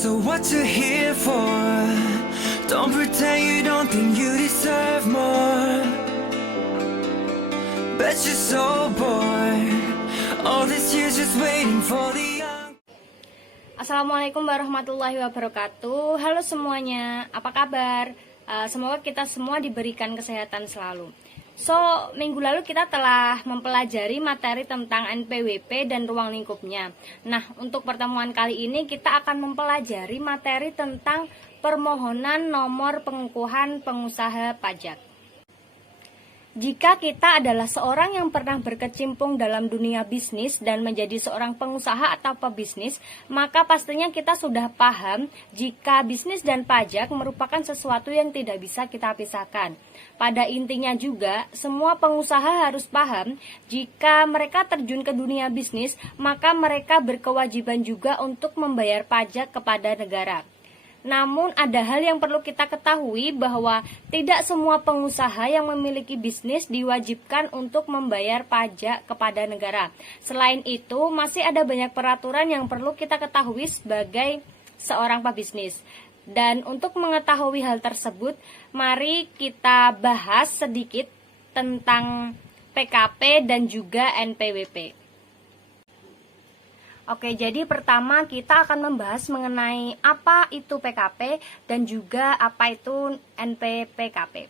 So what you here for? Don't pretend you don't think you deserve more. Bet you're so bored. All this years just waiting for the young. Assalamualaikum warahmatullahi wabarakatuh. Halo semuanya, apa kabar? Semoga kita semua diberikan kesehatan selalu. So, minggu lalu kita telah mempelajari materi tentang NPWP dan ruang lingkupnya. Nah, untuk pertemuan kali ini kita akan mempelajari materi tentang permohonan nomor pengukuhan pengusaha pajak. Jika kita adalah seorang yang pernah berkecimpung dalam dunia bisnis dan menjadi seorang pengusaha atau pebisnis, maka pastinya kita sudah paham jika bisnis dan pajak merupakan sesuatu yang tidak bisa kita pisahkan. Pada intinya juga, semua pengusaha harus paham jika mereka terjun ke dunia bisnis, maka mereka berkewajiban juga untuk membayar pajak kepada negara. Namun ada hal yang perlu kita ketahui bahwa tidak semua pengusaha yang memiliki bisnis diwajibkan untuk membayar pajak kepada negara. Selain itu, masih ada banyak peraturan yang perlu kita ketahui sebagai seorang pebisnis. Dan untuk mengetahui hal tersebut, mari kita bahas sedikit tentang PKP dan juga NPWP. Oke, jadi pertama kita akan membahas mengenai apa itu PKP dan juga apa itu NPPKP.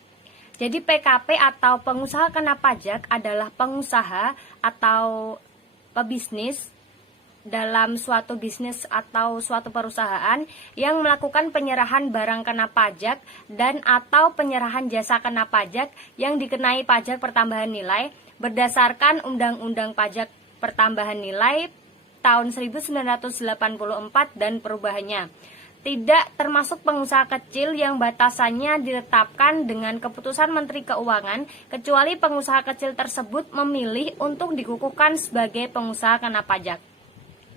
Jadi PKP atau pengusaha kena pajak adalah pengusaha atau pebisnis dalam suatu bisnis atau suatu perusahaan yang melakukan penyerahan barang kena pajak dan atau penyerahan jasa kena pajak yang dikenai pajak pertambahan nilai berdasarkan Undang-Undang Pajak Pertambahan Nilai tahun 1984 dan perubahannya. Tidak termasuk pengusaha kecil yang batasannya ditetapkan dengan keputusan Menteri Keuangan, kecuali pengusaha kecil tersebut memilih untuk dikukuhkan sebagai pengusaha kena pajak.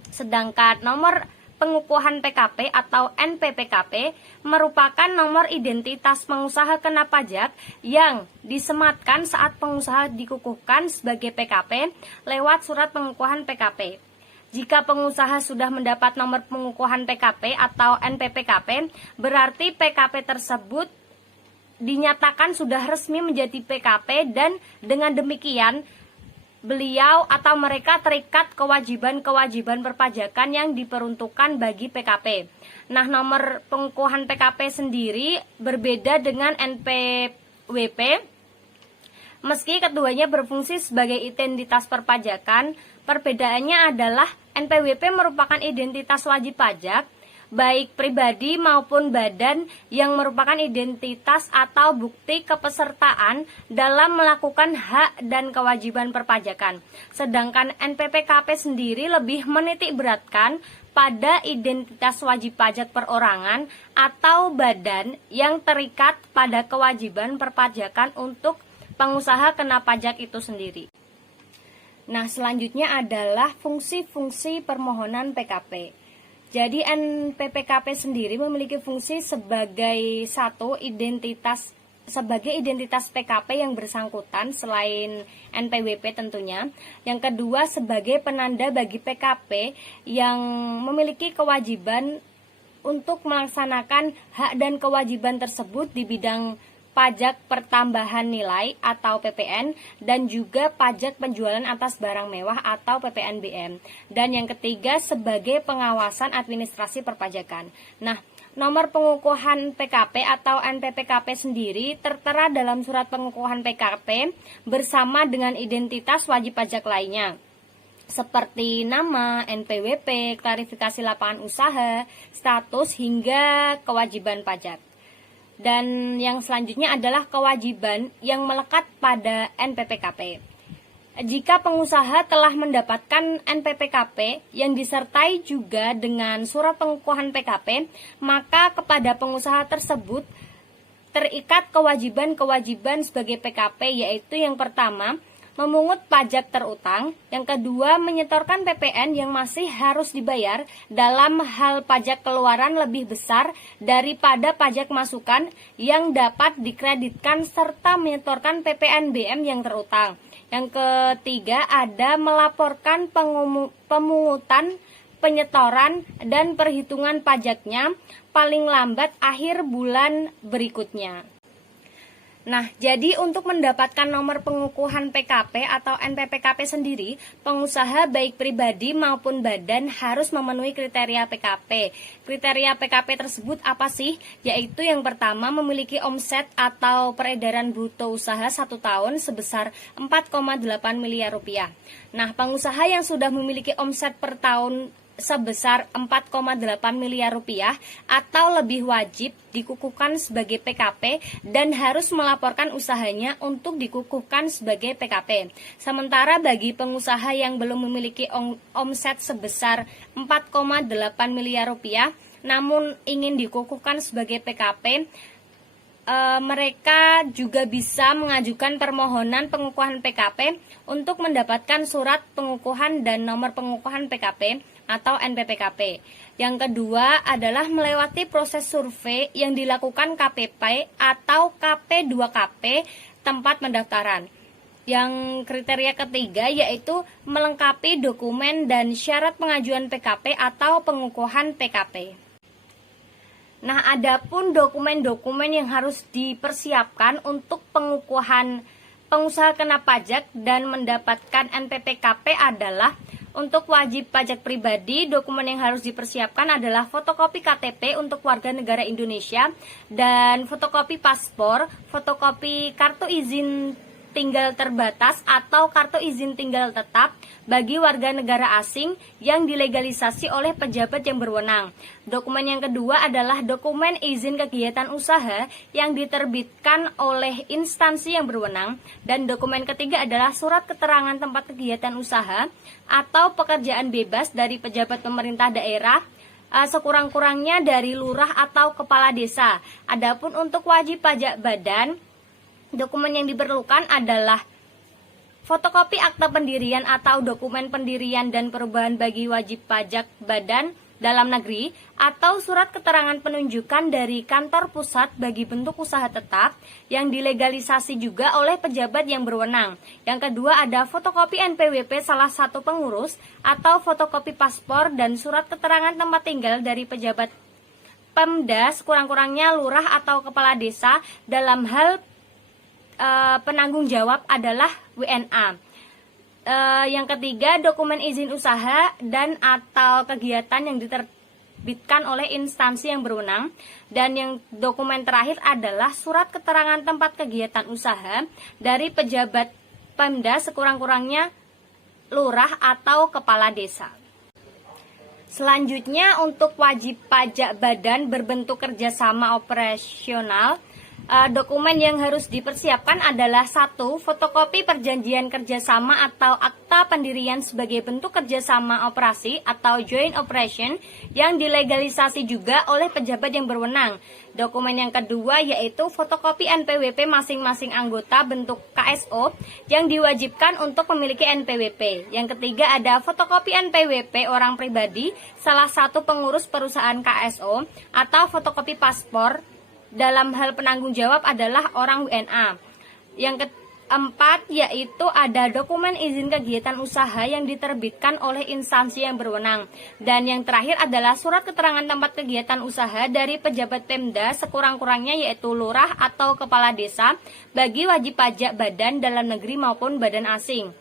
Sedangkan nomor pengukuhan PKP atau NPPKP merupakan nomor identitas pengusaha kena pajak yang disematkan saat pengusaha dikukuhkan sebagai PKP lewat surat pengukuhan PKP. Jika pengusaha sudah mendapat nomor pengukuhan PKP atau NPPKP, berarti PKP tersebut dinyatakan sudah resmi menjadi PKP dan dengan demikian beliau atau mereka terikat kewajiban-kewajiban perpajakan yang diperuntukkan bagi PKP. Nah, nomor pengukuhan PKP sendiri berbeda dengan NPWP. Meski keduanya berfungsi sebagai identitas perpajakan, perbedaannya adalah NPWP merupakan identitas wajib pajak, baik pribadi maupun badan yang merupakan identitas atau bukti kepesertaan dalam melakukan hak dan kewajiban perpajakan. Sedangkan NPPKP sendiri lebih menitik beratkan pada identitas wajib pajak perorangan atau badan yang terikat pada kewajiban perpajakan untuk pengusaha kena pajak itu sendiri. Nah, selanjutnya adalah fungsi-fungsi permohonan PKP. Jadi NPPKP sendiri memiliki fungsi sebagai identitas PKP yang bersangkutan selain NPWP tentunya. Yang kedua sebagai penanda bagi PKP yang memiliki kewajiban untuk melaksanakan hak dan kewajiban tersebut di bidang pajak pertambahan nilai atau PPN dan juga pajak penjualan atas barang mewah atau PPNBM. Dan yang ketiga sebagai pengawasan administrasi perpajakan. Nah, nomor pengukuhan PKP atau NPPKP sendiri tertera dalam surat pengukuhan PKP bersama dengan identitas wajib pajak lainnya, seperti nama, NPWP, klarifikasi lapangan usaha, status hingga kewajiban pajak. Dan yang selanjutnya adalah kewajiban yang melekat pada NPPKP. Jika pengusaha telah mendapatkan NPPKP yang disertai juga dengan surat pengukuhan PKP, maka kepada pengusaha tersebut terikat kewajiban-kewajiban sebagai PKP, yaitu yang pertama, memungut pajak terutang, yang kedua menyetorkan PPN yang masih harus dibayar dalam hal pajak keluaran lebih besar daripada pajak masukan yang dapat dikreditkan serta menyetorkan PPNBM yang terutang. Yang ketiga ada melaporkan pemungutan penyetoran dan perhitungan pajaknya paling lambat akhir bulan berikutnya. Nah, jadi untuk mendapatkan nomor pengukuhan PKP atau NPPKP sendiri, pengusaha baik pribadi maupun badan harus memenuhi kriteria PKP. Kriteria PKP tersebut apa sih? Yaitu yang pertama memiliki omset atau peredaran bruto usaha 1 tahun sebesar 4,8 miliar rupiah. Nah, pengusaha yang sudah memiliki omset per tahun sebesar 4,8 miliar rupiah atau lebih wajib dikukuhkan sebagai PKP dan harus melaporkan usahanya untuk dikukuhkan sebagai PKP. Sementara bagi pengusaha yang belum memiliki omset sebesar 4,8 miliar rupiah namun ingin dikukuhkan sebagai PKP, mereka juga bisa mengajukan permohonan pengukuhan PKP untuk mendapatkan surat pengukuhan dan nomor pengukuhan PKP atau NPPKP. Yang kedua adalah melewati proses survei yang dilakukan KPP atau KP2KP tempat pendaftaran. Yang kriteria ketiga yaitu melengkapi dokumen dan syarat pengajuan PKP atau pengukuhan PKP. Nah, adapun dokumen-dokumen yang harus dipersiapkan untuk pengukuhan pengusaha kena pajak dan mendapatkan NPPKP adalah untuk wajib pajak pribadi, dokumen yang harus dipersiapkan adalah fotokopi KTP untuk warga negara Indonesia dan fotokopi paspor, fotokopi kartu izin tinggal terbatas atau kartu izin tinggal tetap bagi warga negara asing yang dilegalisasi oleh pejabat yang berwenang. Dokumen yang kedua adalah dokumen izin kegiatan usaha yang diterbitkan oleh instansi yang berwenang, dan dokumen ketiga adalah surat keterangan tempat kegiatan usaha atau pekerjaan bebas dari pejabat pemerintah daerah, sekurang-kurangnya dari lurah atau kepala desa. Adapun untuk wajib pajak badan, dokumen yang diperlukan adalah fotokopi akta pendirian atau dokumen pendirian dan perubahan bagi wajib pajak badan dalam negeri atau surat keterangan penunjukan dari kantor pusat bagi bentuk usaha tetap yang dilegalisasi juga oleh pejabat yang berwenang. Yang kedua ada fotokopi NPWP salah satu pengurus atau fotokopi paspor dan surat keterangan tempat tinggal dari pejabat Pemda sekurang-kurangnya lurah atau kepala desa dalam hal penanggung jawab adalah WNA. Yang ketiga, dokumen izin usaha dan atau kegiatan yang diterbitkan oleh instansi yang berwenang. Dan yang dokumen terakhir adalah surat keterangan tempat kegiatan usaha dari pejabat Pemda sekurang-kurangnya lurah atau kepala desa. Selanjutnya untuk wajib pajak badan berbentuk kerjasama operasional, dokumen yang harus dipersiapkan adalah 1. Fotokopi perjanjian kerjasama atau akta pendirian sebagai bentuk kerjasama operasi atau joint operation yang dilegalisasi juga oleh pejabat yang berwenang. Dokumen yang kedua yaitu fotokopi NPWP masing-masing anggota bentuk KSO yang diwajibkan untuk memiliki NPWP. Yang ketiga ada fotokopi NPWP orang pribadi salah satu pengurus perusahaan KSO atau fotokopi paspor dalam hal penanggung jawab adalah orang WNA. Yang keempat yaitu ada dokumen izin kegiatan usaha yang diterbitkan oleh instansi yang berwenang. Dan yang terakhir adalah surat keterangan tempat kegiatan usaha dari pejabat Pemda sekurang-kurangnya yaitu lurah atau kepala desa bagi wajib pajak badan dalam negeri maupun badan asing.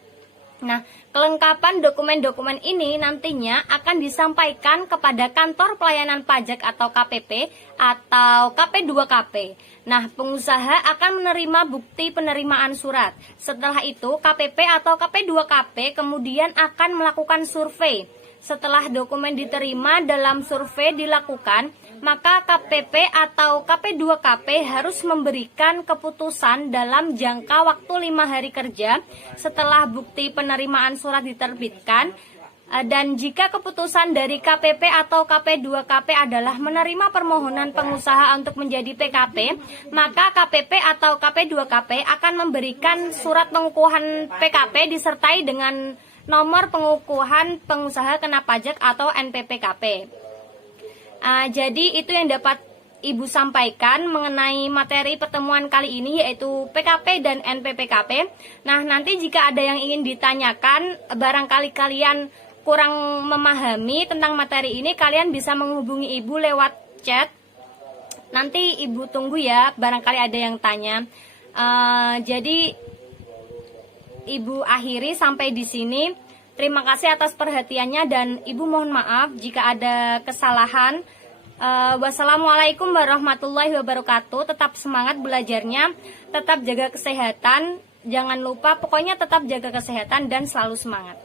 Nah, kelengkapan dokumen-dokumen ini nantinya akan disampaikan kepada Kantor Pelayanan Pajak atau KPP atau KP2KP. Nah, pengusaha akan menerima bukti penerimaan surat. Setelah itu, KPP atau KP2KP kemudian akan melakukan survei. Setelah dokumen diterima dalam survei dilakukan, maka KPP atau KP2KP harus memberikan keputusan dalam jangka waktu 5 hari kerja setelah bukti penerimaan surat diterbitkan. Dan jika keputusan dari KPP atau KP2KP adalah menerima permohonan pengusaha untuk menjadi PKP, maka KPP atau KP2KP akan memberikan surat pengukuhan PKP disertai dengan nomor pengukuhan pengusaha kena pajak atau NPPKP. Jadi itu yang dapat Ibu sampaikan mengenai materi pertemuan kali ini yaitu PKP dan NPPKP. Nah, nanti jika ada yang ingin ditanyakan, barangkali kalian kurang memahami tentang materi ini, kalian bisa menghubungi ibu lewat chat. Nanti ibu tunggu ya, barangkali ada yang tanya. Jadi ibu akhiri sampai di sini. Terima kasih atas perhatiannya dan ibu mohon maaf jika ada kesalahan. Wassalamualaikum warahmatullahi wabarakatuh. Tetap semangat belajarnya, tetap jaga kesehatan. Jangan lupa, pokoknya tetap jaga kesehatan dan selalu semangat.